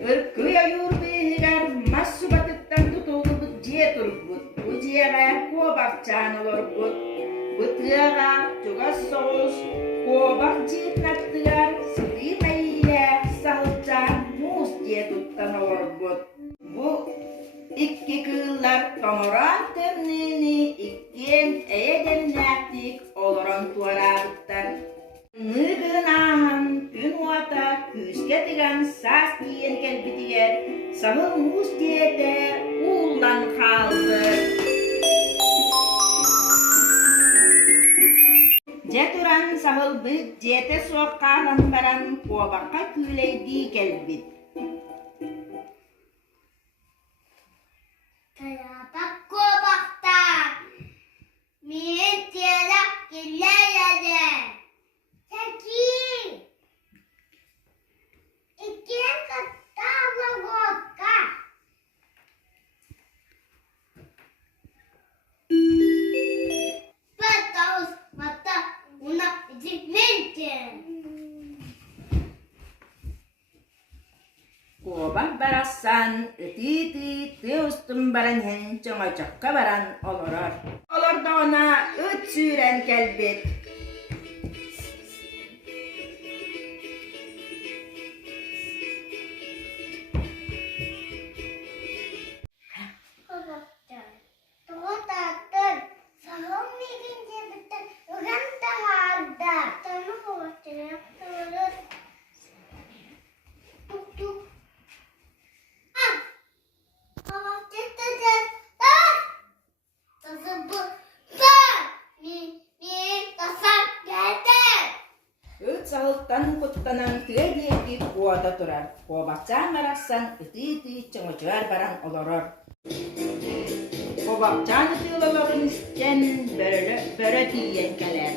ыркыя юрбыыгар массу батыттан тутулубут жие турбут. Ужиэга куобах чаан олорбут. Бытыага чугас соус куобах жиитнаттыгар сытыы майылэ сахылчаан муус жие туттан олорбут. Бу икки кыыллар томорон темнüüни иккиэн эйэдемнээттик олорон туараабыттар. Ныгын аахан күн уата күүске тыган саас киен келбитигер сахыл муус дьиэтэ ууллан хаалды. Же туран сахыл быт дьиэтэ суоккаалан баран Куобахка күүлэйдии келбит. Тарапак Куобахта миэн тиэлак киллээччилэрэ. Таки иккен каттаалогоокка патаус мата уна ижикменте. Куобах барассан ытыыты тыустун баран хен чоңочокка баран олорор. Олордоона ыт сүүрэн келбит. Sahultan kuttanang tüedieki kuota turar. Kuobahcaan marassan ытыыты чоңочуар баран олорор. Kuobahcaan ытыылолорун истен бөрө тиийэн келер.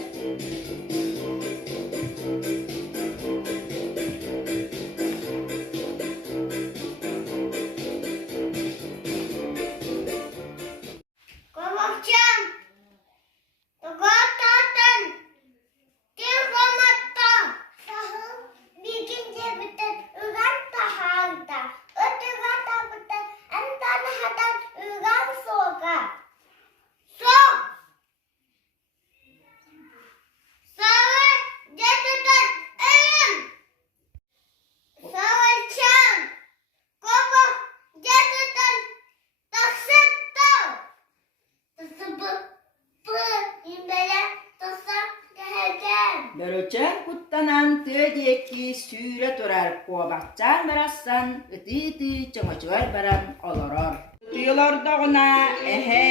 Böröcen kuttanан tüedieki sүүрэ турар. Kuobahcaan marassan ытыыты чоңочуар баран олорор. Тыылордоҕуна эһэ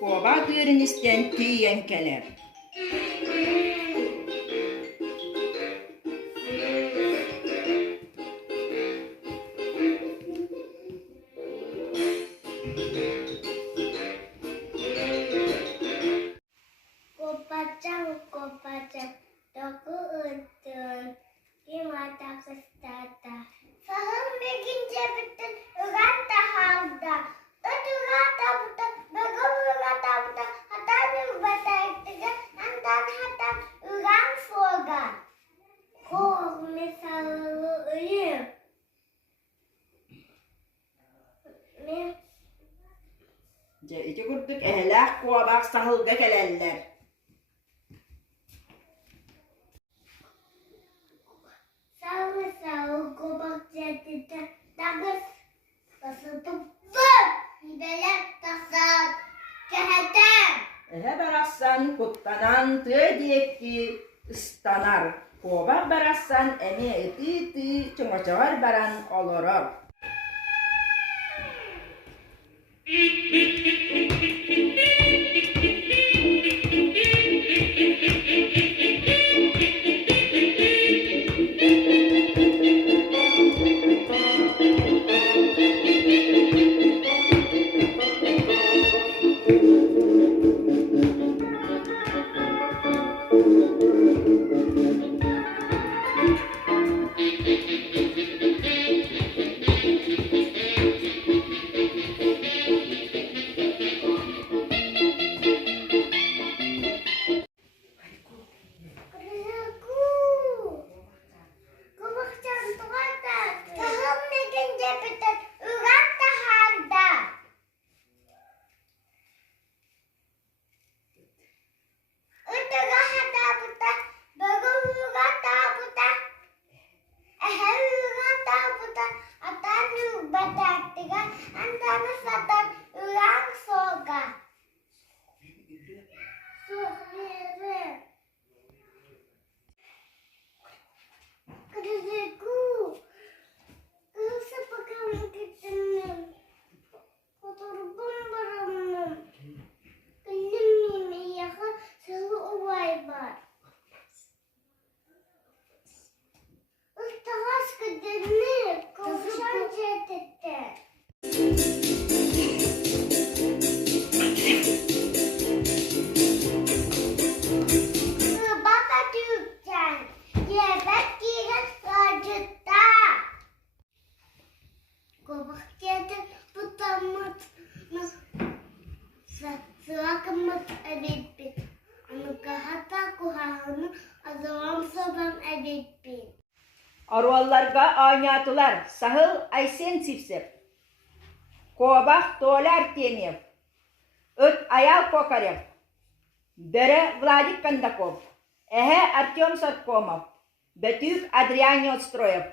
Куобах тыырын истен тиийэн келер. Kopacak doku untun dimatak sestata. Saham bikin jebeten ugan tahamda. Utugata buta bagugata buta hatan batak tiga antan hatan ugan soga. Ko misal uyu. Je iki kurduk ehlak Kuobah sahılga keleller. Куобах жээтэ тагыс тасытыппыт белех тасат кэхэтэн. Эһэ барассан куттанан тыedieki ыстанар. Куобах барассан эми ытыыты чоңочуар баран олорор. Оролларга ойнятылар Сахыл Айсенцевсев, Куобах Толя Артемьев, Ыт Аял Кокарев, Бере Владик Кондаков, Артем Садкомов, Бетюк Адриан Остроев.